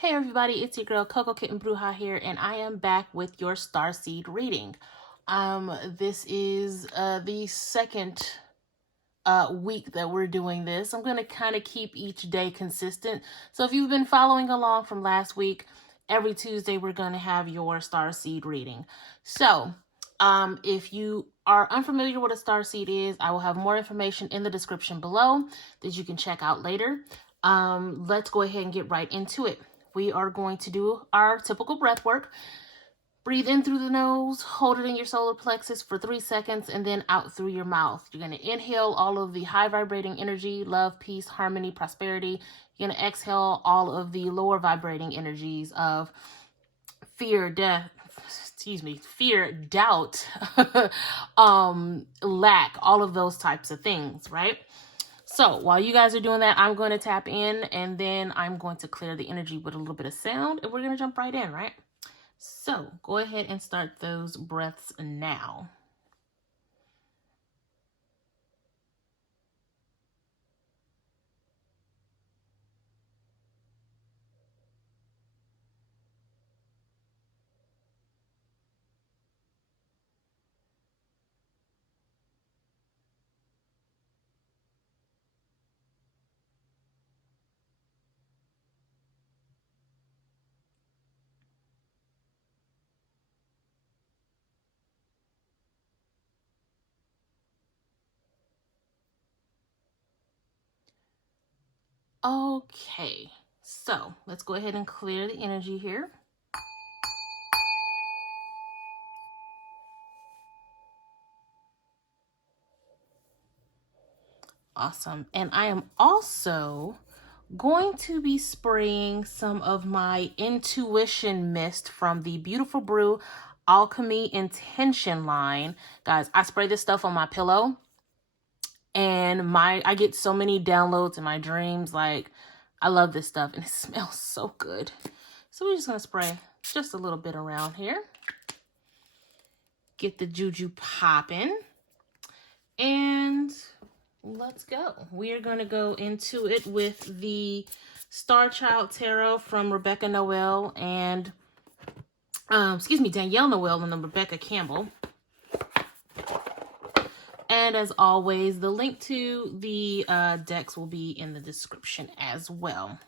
Hey everybody, it's your girl Coco Kitten Bruja here, and I am back with your Starseed reading. This is the second week that we're doing this. I'm gonna kind of keep each day consistent. So if you've been following along from last week, every Tuesday we're gonna have your Starseed reading. So if you are unfamiliar with what a starseed is, I will have more information in the description below that you can check out later. Let's go ahead and get right into it. We are going to do our typical breath work. Breathe in through the nose, hold it in your solar plexus for 3 seconds, and then out through your mouth. You're going to inhale all of the high vibrating energy, love, peace, harmony, prosperity. You're going to exhale all of the lower vibrating energies of fear, fear, doubt, lack, all of those types of things, right? So while you guys are doing that, I'm going to tap in, and then I'm going to clear the energy with a little bit of sound, and we're going to jump right in, right? So go ahead and start those breaths now. Okay, so let's go ahead and clear the energy here. Awesome. And I am also going to be spraying some of my intuition mist from the Beautiful Brew Alchemy Intention line. Guys, I spray this stuff on my pillow, and I get so many downloads in my dreams. Like, I love this stuff, and it smells so good. So we're just gonna spray just a little bit around here, get the juju popping, and let's go. We are gonna go into it with the Starchild Tarot from Rebecca Noel and Danielle Noel and Rebecca Campbell. And as always, the link to the decks will be in the description as well.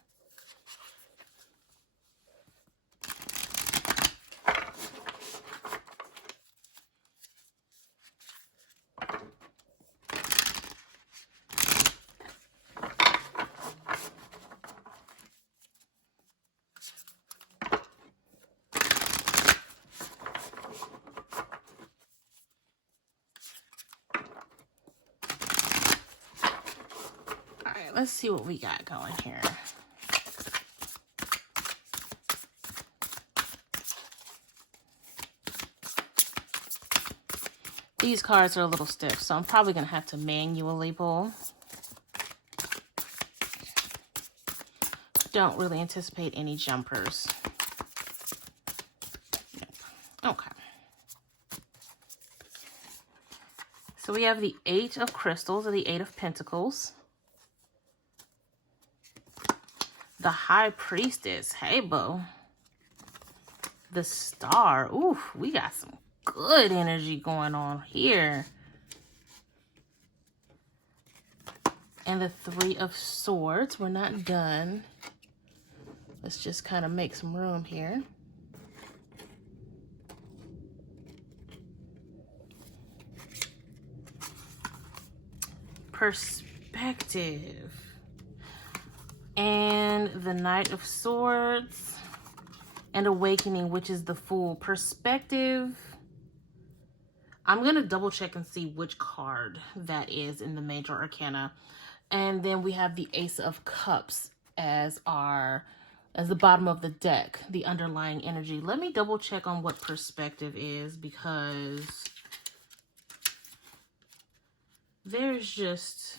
Let's see what we got going here. These cards are a little stiff, so I'm probably going to have to manually pull. Don't really anticipate any jumpers. Yep. Okay. So we have the 8 of Crystals, or the 8 of Pentacles. The High Priestess. Hey, boo. The Star. Ooh, we got some good energy going on here. And the 3 of Swords. We're not done. Let's just kind of make some room here. Perspective. And the Knight of Swords, and Awakening, which is the Fool. Perspective, I'm going to double check and see which card that is in the Major Arcana. And then we have the Ace of Cups as the bottom of the deck, the underlying energy. Let me double check on what Perspective is, because there's just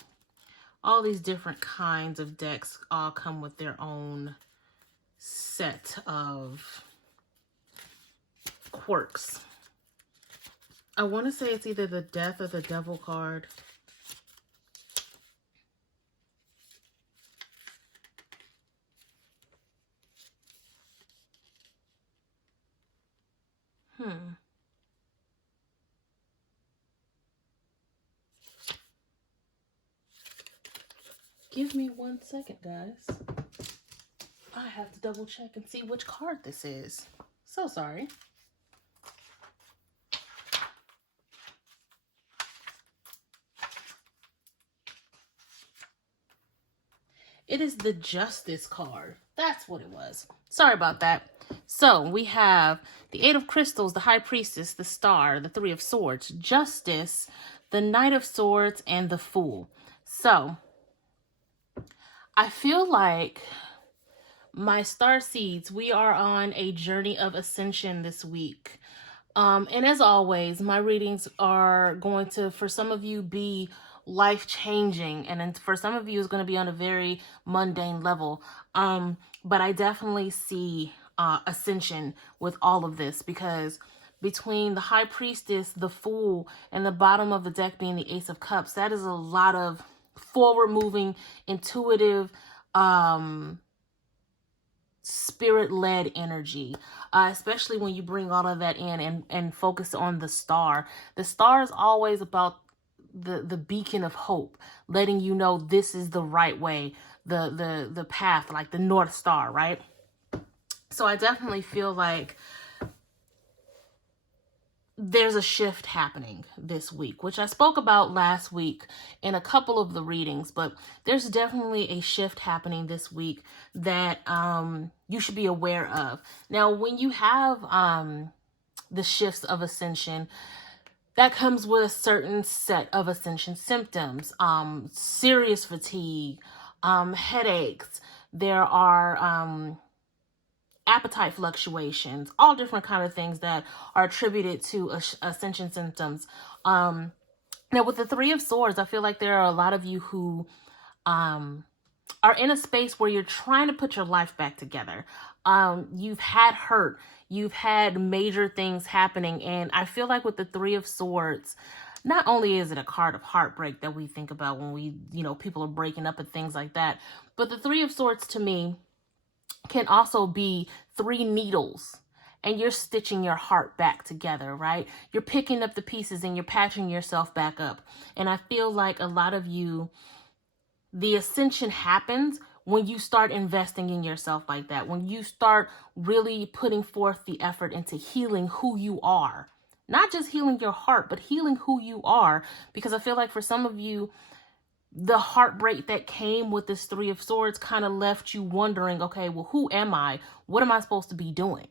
all these different kinds of decks all come with their own set of quirks. I want to say it's either the Death or the Devil card. Give me 1 second, guys. I have to double check and see which card this is. So sorry. It is the Justice card. That's what it was. Sorry about that. So we have the Eight of Crystals, the High Priestess, the Star, the Three of Swords, Justice, the Knight of Swords, and the Fool. So I feel like my Starseeds, we are on a journey of ascension this week. And as always, my readings are going to, for some of you, be life-changing, and then for some of you, it's going to be on a very mundane level. But I definitely see ascension with all of this, because between the High Priestess, the Fool, and the bottom of the deck being the Ace of Cups, that is a lot of forward-moving, intuitive, spirit-led energy, especially when you bring all of that in and focus on the star. The star is always about the beacon of hope, letting you know this is the right way, the path, like the North Star, right? So I definitely feel like there's a shift happening this week, which I spoke about last week in a couple of the readings, but there's definitely a shift happening this week that you should be aware of. Now, when you have the shifts of ascension, that comes with a certain set of ascension symptoms, serious fatigue, headaches. There are appetite fluctuations, all different kind of things that are attributed to ascension symptoms. Now with the Three of Swords, I feel like there are a lot of you who are in a space where you're trying to put your life back together. You've had hurt, you've had major things happening, and I feel like with the Three of Swords, not only is it a card of heartbreak that we think about when we, people are breaking up and things like that, but the Three of Swords to me can also be three needles, and you're stitching your heart back together, right? You're picking up the pieces and you're patching yourself back up. And I feel like a lot of you, the ascension happens when you start investing in yourself like that, when you start really putting forth the effort into healing who you are. Not just healing your heart, but healing who you are. Because I feel like for some of you, the heartbreak that came with this Three of Swords kind of left you wondering, okay, well, who am I? What am I supposed to be doing?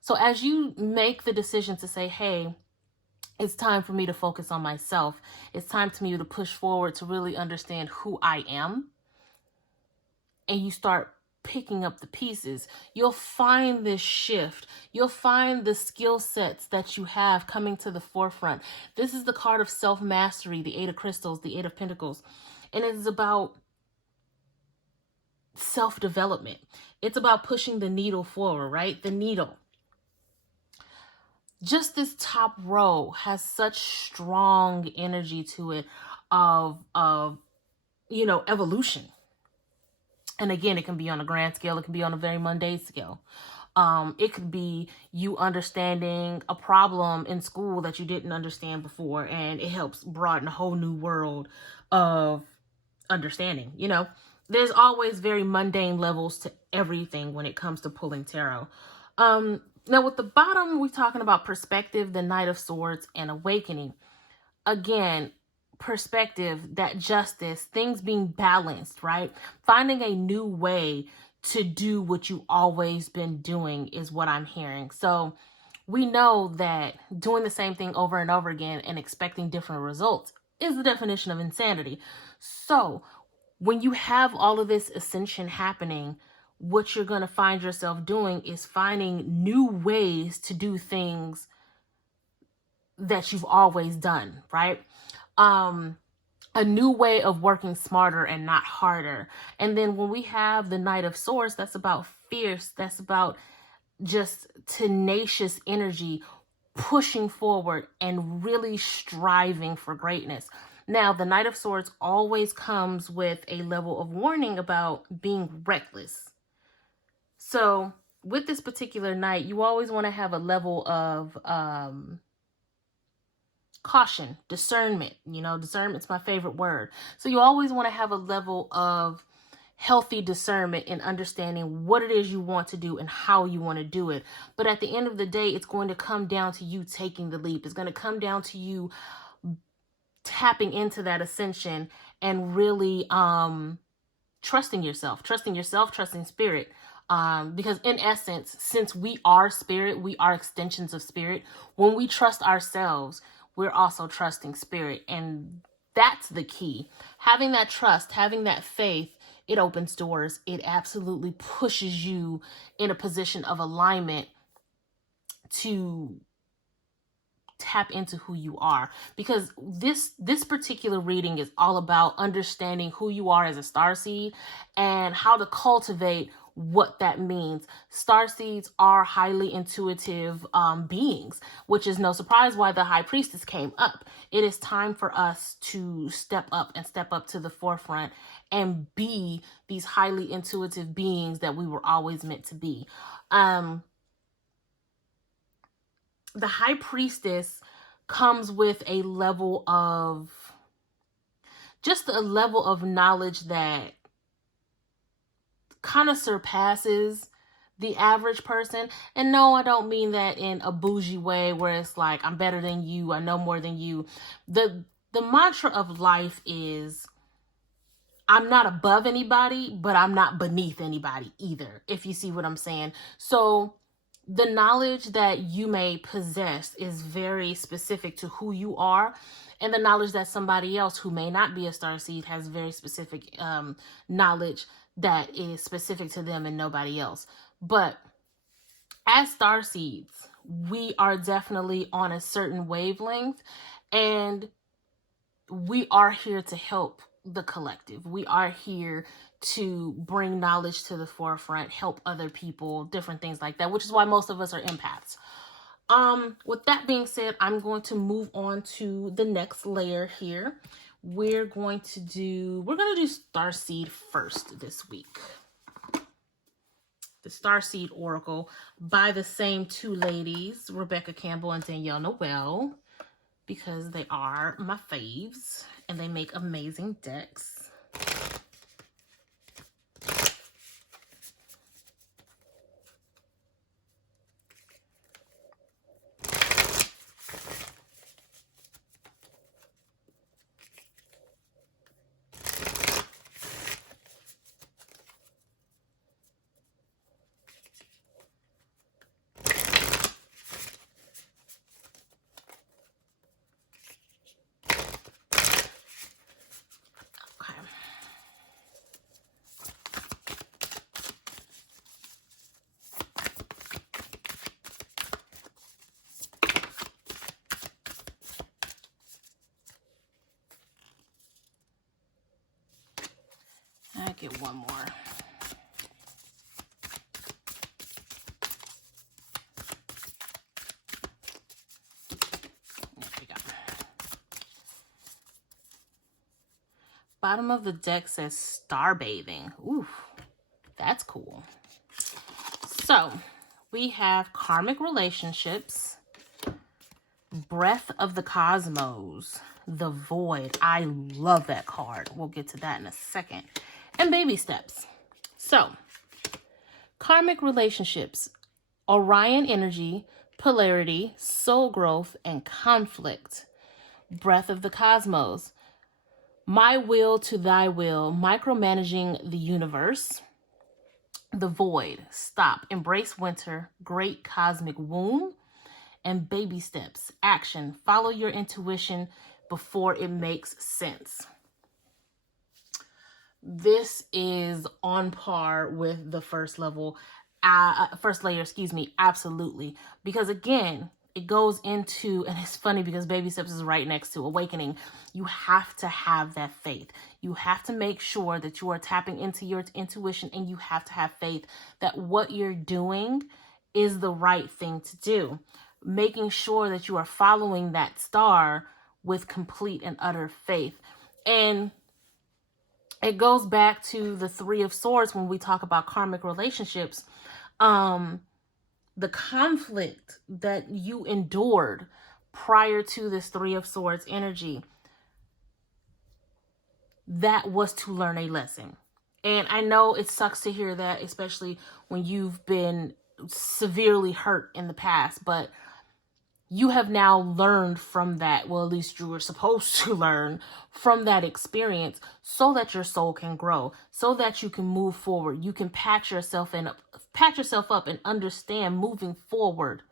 So as you make the decision to say, hey, it's time for me to focus on myself, it's time to me to push forward to really understand who I am, and you start picking up the pieces, you'll find this shift. You'll find the skill sets that you have coming to the forefront. This is the card of self-mastery, the Eight of Crystals, the Eight of Pentacles. And it is about self-development. It's about pushing the needle forward, right? The needle. Just this top row has such strong energy to it of evolution. And again, it can be on a grand scale. It can be on a very mundane scale. It could be you understanding a problem in school that you didn't understand before, and it helps broaden a whole new world of understanding. There's always very mundane levels to everything when it comes to pulling tarot. Now with the bottom, we're talking about perspective, the Knight of Swords, and awakening. Again, perspective, that justice, things being balanced, right? Finding a new way to do what you've always been doing is what I'm hearing. So we know that doing the same thing over and over again and expecting different results is the definition of insanity. So when you have all of this ascension happening, what you're going to find yourself doing is finding new ways to do things that you've always done, right? A new way of working smarter and not harder. And then when we have the Knight of Swords, that's about fierce, that's about just tenacious energy, pushing forward and really striving for greatness. Now, the Knight of Swords always comes with a level of warning about being reckless. So with this particular night, you always want to have a level of caution, discernment. You know, discernment's my favorite word. So you always want to have a level of healthy discernment in understanding what it is you want to do and how you want to do it. But at the end of the day, it's going to come down to you taking the leap. It's going to come down to you tapping into that ascension and really trusting yourself, trusting spirit. Because in essence, since we are spirit, we are extensions of spirit. When we trust ourselves, we're also trusting spirit. And that's the key. Having that trust, having that faith, it opens doors. It absolutely pushes you in a position of alignment to tap into who you are, because this particular reading is all about understanding who you are as a starseed and how to cultivate what that means. Starseeds are highly intuitive beings, which is no surprise why the high priestess came up. It is time for us to step up to the forefront and be these highly intuitive beings that we were always meant to be. The high priestess comes with a level of, just a level of knowledge that kind of surpasses the average person. And no, I don't mean that in a bougie way where it's like, I'm better than you, I know more than you. The mantra of life is, I'm not above anybody, but I'm not beneath anybody either, if you see what I'm saying. So the knowledge that you may possess is very specific to who you are, and the knowledge that somebody else who may not be a starseed has very specific knowledge that is specific to them and nobody else. But as starseeds, we are definitely on a certain wavelength, and we are here to help the collective. We are here to bring knowledge to the forefront, help other people, different things like that, which is why most of us are empaths. With that being said, I'm going to move on to the next layer here. We're going to do Starseed first this week. The Starseed Oracle by the same two ladies, Rebecca Campbell and Danielle Noel, because they are my faves and they make amazing decks. I get one more. There we go. Bottom of the deck says star bathing. Ooh, that's cool. So we have karmic relationships, breath of the cosmos, the void. I love that card. We'll get to that in a second. And baby steps. So karmic relationships, Orion energy, polarity, soul growth, and conflict. Breath of the cosmos, my will to thy will, micromanaging the universe. The void, stop, embrace winter, great cosmic womb. And baby steps, action, follow your intuition before it makes sense. This is on par with the first layer, absolutely. Because again, it goes into, and it's funny because baby steps is right next to awakening. You have to have that faith. You have to make sure that you are tapping into your intuition, and you have to have faith that what you're doing is the right thing to do. Making sure that you are following that star with complete and utter faith. And it goes back to the Three of Swords when we talk about karmic relationships. The conflict that you endured prior to this Three of Swords energy, that was to learn a lesson. And I know it sucks to hear that, especially when you've been severely hurt in the past, but you have now learned from that. Well, at least you were supposed to learn from that experience so that your soul can grow, so that you can move forward. You can patch yourself up and understand moving forward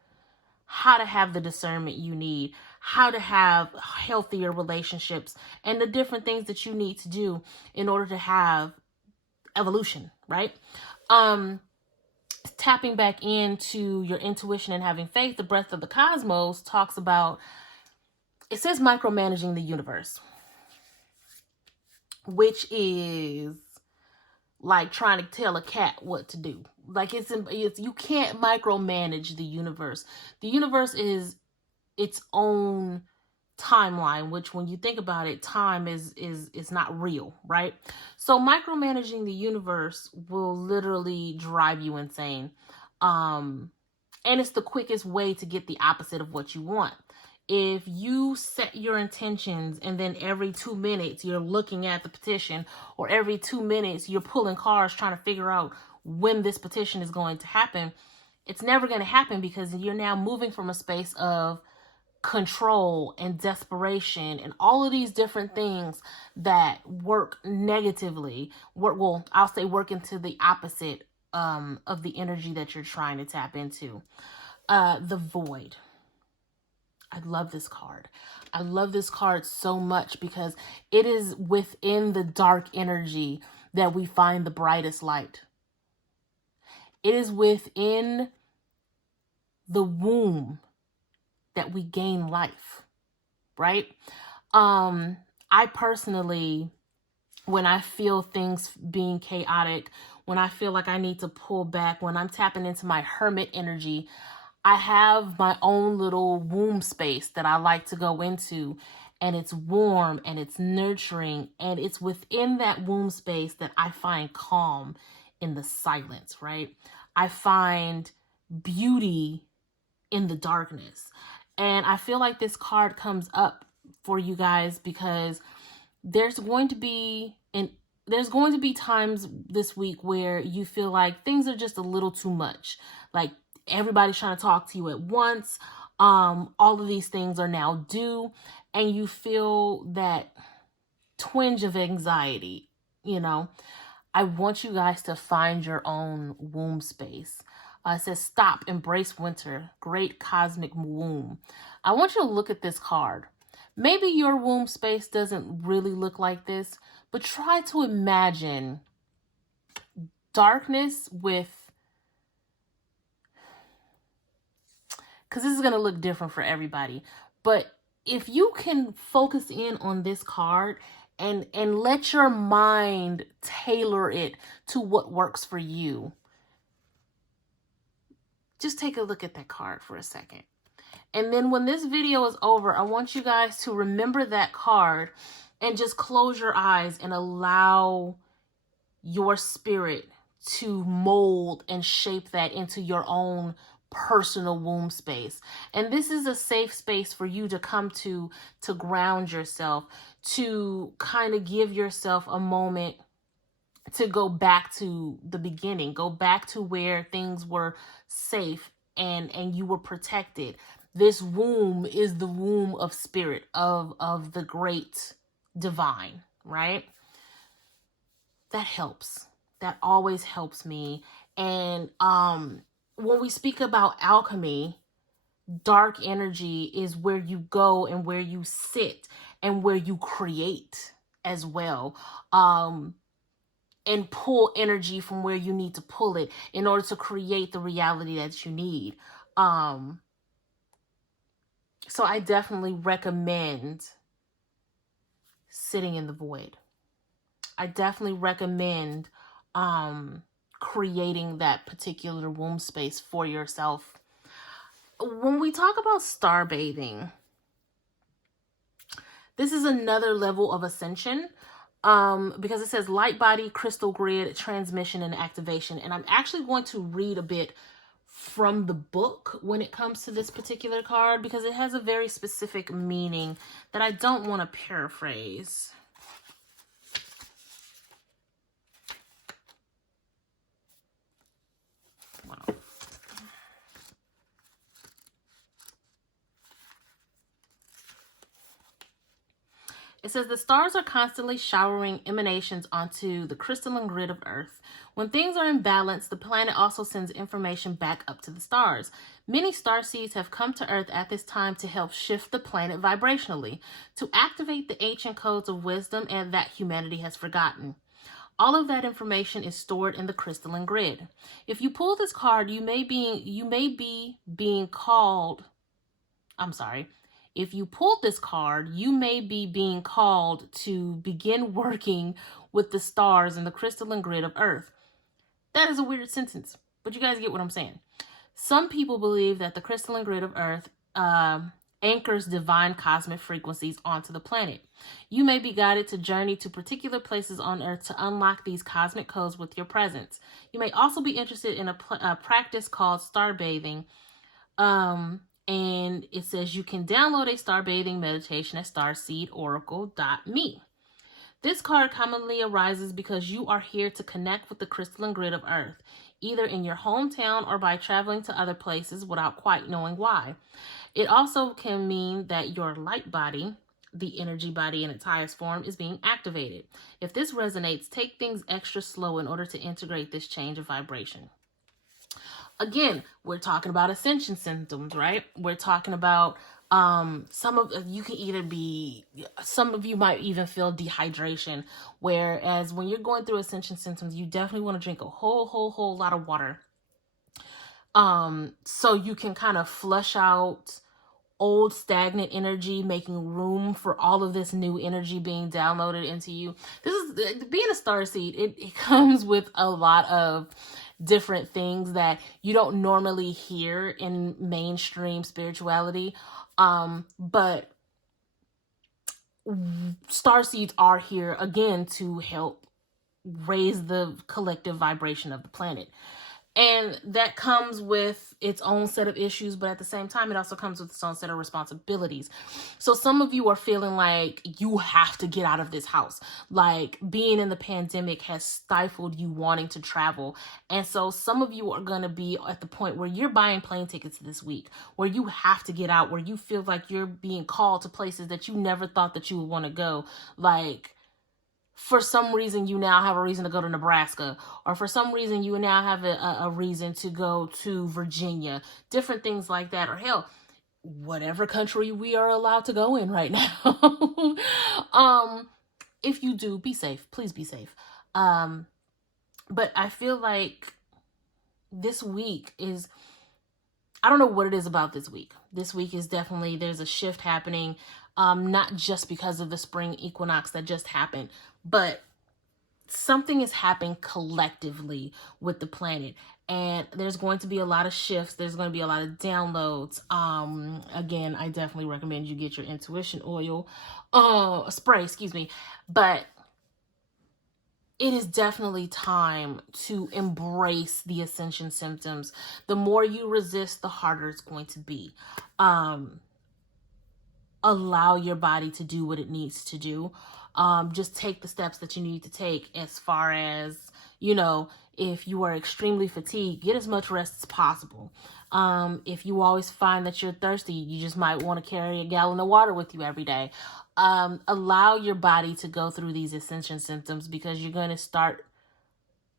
how to have the discernment you need, how to have healthier relationships, and the different things that you need to do in order to have evolution, right? Tapping back into your intuition and having faith, the breath of the cosmos talks about, it says micromanaging the universe, which is like trying to tell a cat what to do. Like it's you can't micromanage the universe. The universe is its own timeline, which when you think about it, time is not real, right? So micromanaging the universe will literally drive you insane. And it's the quickest way to get the opposite of what you want. If you set your intentions and then every 2 minutes you're looking at the petition, or every 2 minutes you're pulling cards trying to figure out when this petition is going to happen, it's never going to happen, because you're now moving from a space of control and desperation and all of these different things that work negatively. I'll say work into the opposite of the energy that you're trying to tap into. The void. I love this card. I love this card so much because it is within the dark energy that we find the brightest light. It is within the womb that we gain life, right? I personally, when I feel things being chaotic, when I feel like I need to pull back, when I'm tapping into my hermit energy, I have my own little womb space that I like to go into, and it's warm and it's nurturing, and it's within that womb space that I find calm in the silence, right? I find beauty in the darkness. And I feel like this card comes up for you guys because there's going to be times this week where you feel like things are just a little too much. Like everybody's trying to talk to you at once. All of these things are now due, and you feel that twinge of anxiety, you know. I want you guys to find your own womb space. It says, stop, embrace winter, great cosmic womb. I want you to look at this card. Maybe your womb space doesn't really look like this, but try to imagine darkness with, because this is going to look different for everybody. But if you can focus in on this card and let your mind tailor it to what works for you, just take a look at that card for a second. And then when this video is over, I want you guys to remember that card and just close your eyes and allow your spirit to mold and shape that into your own personal womb space. And this is a safe space for you to come to ground yourself, to kind of give yourself a moment to go back to the beginning, go back to where things were safe and you were protected. This womb is the womb of spirit, of the great divine, right? That helps. That always helps me. And when we speak about alchemy, dark energy is where you go and where you sit and where you create as well. And pull energy from where you need to pull it in order to create the reality that you need. So I definitely recommend sitting in the void. I definitely recommend creating that particular womb space for yourself. When we talk about star bathing, this is another level of ascension. because it says light body, crystal grid, transmission, and activation. And I'm actually going to read a bit from the book when it comes to this particular card, because it has a very specific meaning that I don't want to paraphrase. Wow. It says the stars are constantly showering emanations onto the crystalline grid of Earth. When things are in balance, the planet also sends information back up to the stars. Many starseeds have come to Earth at this time to help shift the planet vibrationally, to activate the ancient codes of wisdom and that humanity has forgotten. All of that information is stored in the crystalline grid. If you pull this card, you may be being called. I'm sorry. If you pulled this card, you may be being called to begin working with the stars in the crystalline grid of Earth. That is a weird sentence, but you guys get what I'm saying. Some people believe that the crystalline grid of Earth anchors divine cosmic frequencies onto the planet. You may be guided to journey to particular places on Earth to unlock these cosmic codes with your presence. You may also be interested in a practice called starbathing. And it says you can download a starbathing meditation at StarseedOracle.me. This card commonly arises because you are here to connect with the crystalline grid of Earth, either in your hometown or by traveling to other places without quite knowing why. It also can mean that your light body, the energy body in its highest form, is being activated. If this resonates, take things extra slow in order to integrate this change of vibration. Again, we're talking about ascension symptoms, right? We're talking about some of you might even feel dehydration, whereas when you're going through ascension symptoms, you definitely want to drink a whole lot of water. So you can kind of flush out old stagnant energy, making room for all of this new energy being downloaded into you. This is being a starseed. It comes with a lot of different things that you don't normally hear in mainstream spirituality. But starseeds are here again to help raise the collective vibration of the planet. And that comes with its own set of issues, but at the same time, it also comes with its own set of responsibilities. So some of you are feeling like you have to get out of this house. Like being in the pandemic has stifled you wanting to travel. And so some of you are going to be at the point where you're buying plane tickets this week, where you have to get out, where you feel like you're being called to places that you never thought that you would want to go. Like, for some reason, you now have a reason to go to Nebraska, or for some reason, you now have a reason to go to Virginia, different things like that, or hell, whatever country we are allowed to go in right now. If you do, be safe. Please be safe. But I feel like this week is, I don't know what it is about this week. This week is definitely, there's a shift happening, not just because of the spring equinox that just happened, but something is happening collectively with the planet. And there's going to be a lot of shifts. There's going to be a lot of downloads. Again, I definitely recommend you get your intuition oil, spray, but it is definitely time to embrace the ascension symptoms. The more you resist, the harder it's going to be. Allow your body to do what it needs to do. Just take the steps that you need to take as far as, if you are extremely fatigued, get as much rest as possible. If you always find that you're thirsty, you just might want to carry a gallon of water with you every day. Allow your body to go through these ascension symptoms, because you're going to start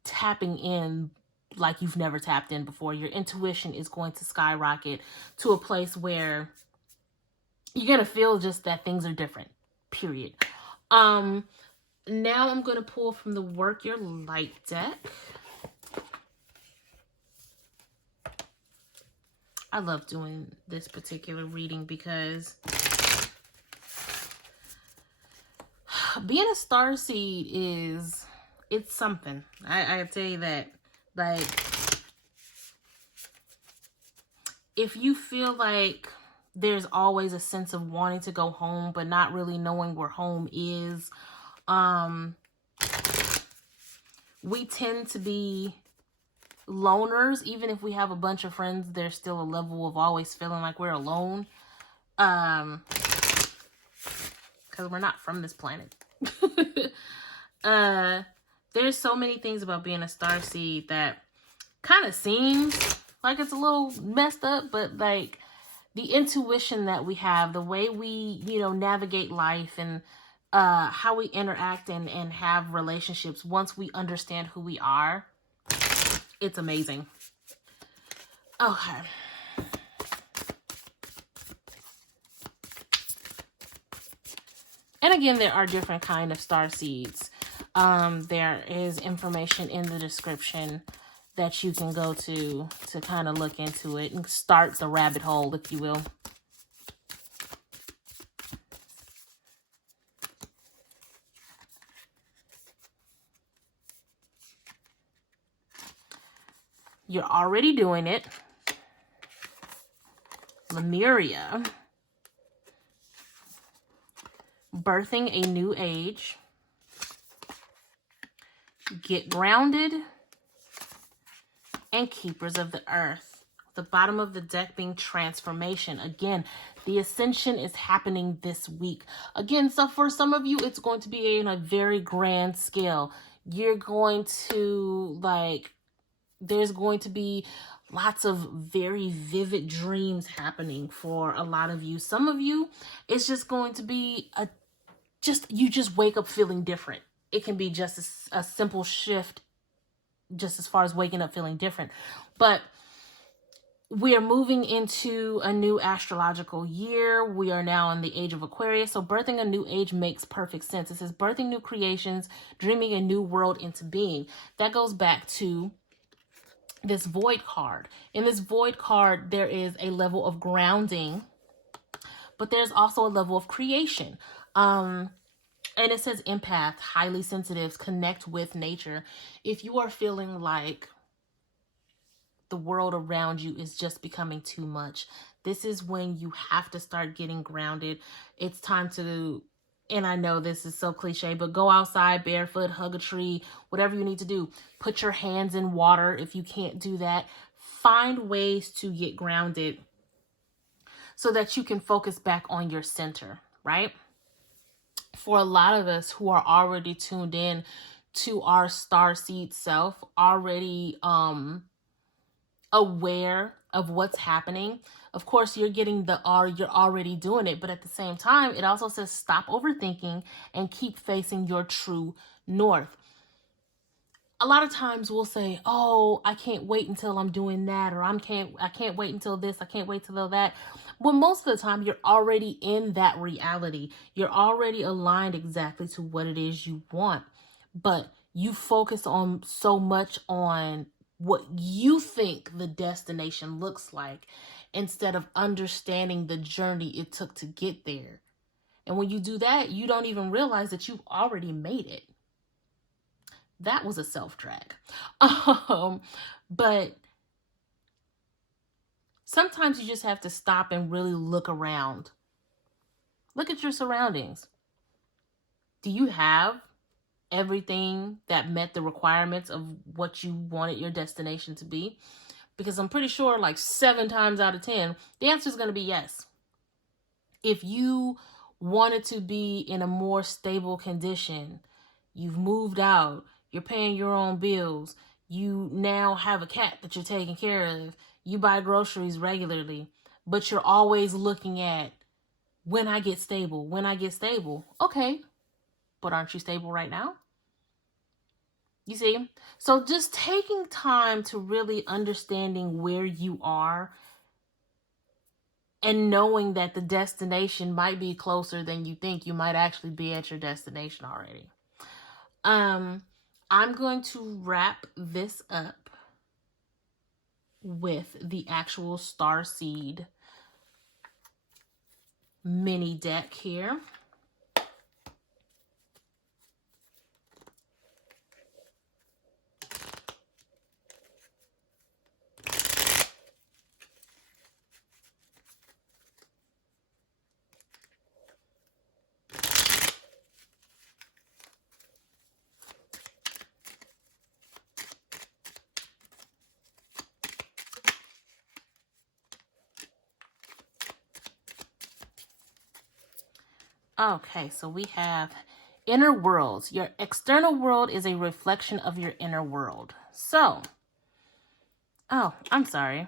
tapping in like you've never tapped in before. Your intuition is going to skyrocket to a place where you're going to feel just that things are different, period. Now I'm going to pull from the Work Your Light deck. I love doing this particular reading because being a starseed it's something. I tell you that. Like, if you feel like there's always a sense of wanting to go home, but not really knowing where home is, We tend to be loners. Even if we have a bunch of friends, there's still a level of always feeling like we're alone. Because we're not from this planet. There's so many things about being a starseed that kind of seems like it's a little messed up, but like the intuition that we have, the way we, navigate life, and how we interact and have relationships once we understand who we are, it's amazing. Okay. And again, there are different kind of starseeds. There is information in the description that you can go to kind of look into it and start the rabbit hole, if you will. You're already doing it. Lemuria. Birthing a new age. Get grounded. And Keepers of the Earth. The bottom of the deck being transformation. Again, the Ascension is happening this week. Again, so for some of you, it's going to be in a very grand scale. You're going to, there's going to be lots of very vivid dreams happening for a lot of you. Some of you, it's just going to be you just wake up feeling different. It can be just a simple shift, just as far as waking up feeling different. But we are moving into a new astrological year. We are now in the age of Aquarius. So birthing a new age makes perfect sense. It says birthing new creations, dreaming a new world into being. That goes back to this void card. In this void card, there is a level of grounding, but there's also a level of creation. And it says empath, highly sensitive, connect with nature. If you are feeling like the world around you is just becoming too much, this is when you have to start getting grounded. It's time to, and I know this is so cliche, but go outside barefoot, hug a tree, whatever you need to do. Put your hands in water if you can't do that. Find ways to get grounded so that you can focus back on your center, right? For a lot of us who are already tuned in to our starseed self, already aware of what's happening. Of course, you're getting you're already doing it, but at the same time, it also says stop overthinking and keep facing your true north. A lot of times we'll say, oh, I can't wait until I'm doing that, or I can't wait until this, I can't wait till that. Well, most of the time you're already in that reality. You're already aligned exactly to what it is you want. But you focus on so much on what you think the destination looks like instead of understanding the journey it took to get there. And when you do that, you don't even realize that you've already made it. That was a self-drag. But sometimes you just have to stop and really look around. Look at your surroundings. Do you have everything that met the requirements of what you wanted your destination to be? Because I'm pretty sure like 7 times out of 10, the answer is going to be yes. If you wanted to be in a more stable condition, you've moved out, you're paying your own bills, you now have a cat that you're taking care of, you buy groceries regularly, but you're always looking at when I get stable. Okay, but aren't you stable right now? You see? So just taking time to really understanding where you are and knowing that the destination might be closer than you think. You might actually be at your destination already. I'm going to wrap this up with the actual Starseed mini deck here. Okay, so we have inner worlds. Your external world is a reflection of your inner world. So, oh, I'm sorry.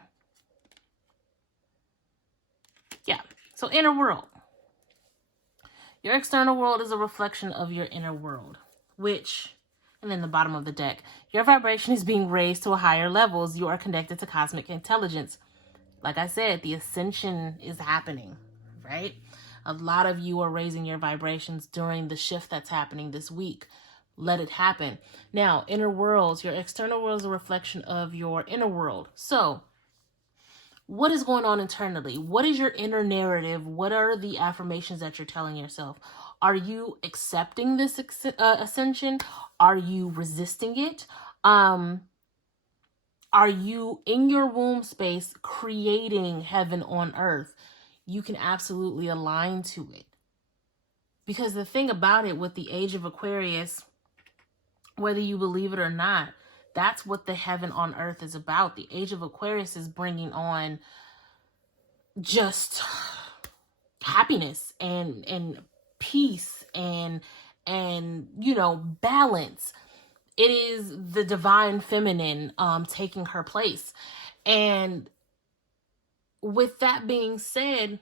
Yeah, so inner world. Your external world is a reflection of your inner world, which, and then the bottom of the deck, your vibration is being raised to a higher levels. You are connected to cosmic intelligence. Like I said, the ascension is happening, right? A lot of you are raising your vibrations during the shift that's happening this week. Let it happen. Now, inner worlds, your external world is a reflection of your inner world. So, what is going on internally? What is your inner narrative? What are the affirmations that you're telling yourself? Are you accepting this ascension? Are you resisting it? Are you in your womb space creating heaven on earth? You can absolutely align to it. Because the thing about it with the age of Aquarius, whether you believe it or not, that's what the heaven on earth is about. The age of Aquarius is bringing on just happiness and peace and you know, balance. It is the divine feminine taking her place. And with that being said,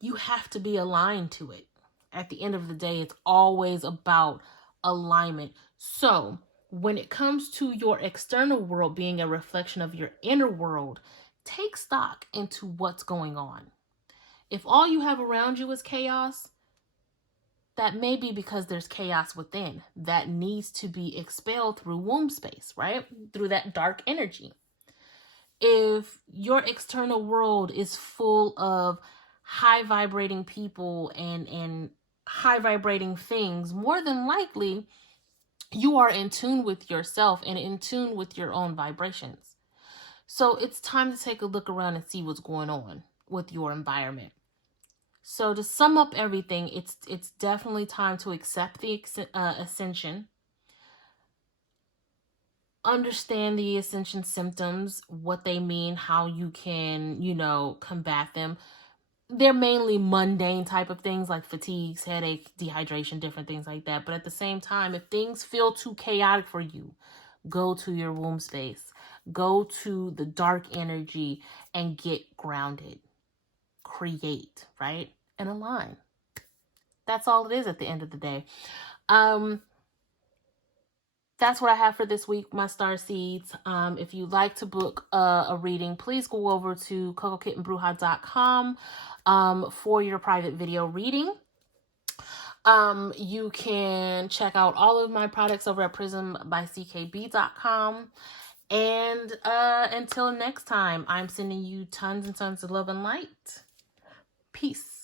you have to be aligned to it. At the end of the day, it's always about alignment. So when it comes to your external world being a reflection of your inner world, take stock into what's going on. If all you have around you is chaos, that may be because there's chaos within that needs to be expelled through womb space, right? Through that dark energy. If your external world is full of high vibrating people and high vibrating things, more than likely you are in tune with yourself and in tune with your own vibrations. So it's time to take a look around and see what's going on with your environment. So to sum up everything, it's definitely time to accept the ascension. Understand the ascension symptoms, what they mean, how you can, you know, combat them. They're mainly mundane type of things like fatigues, headache, dehydration, different things like that. But at the same time, if things feel too chaotic for you, go to your womb space, go to the dark energy and get grounded. Create, right? And align. That's all it is at the end of the day. That's what I have for this week, my Starseeds. If you'd like to book a reading, please go over to cocokittenbruja.com for your private video reading. You can check out all of my products over at prismbyckb.com. And until next time, I'm sending you tons and tons of love and light. Peace.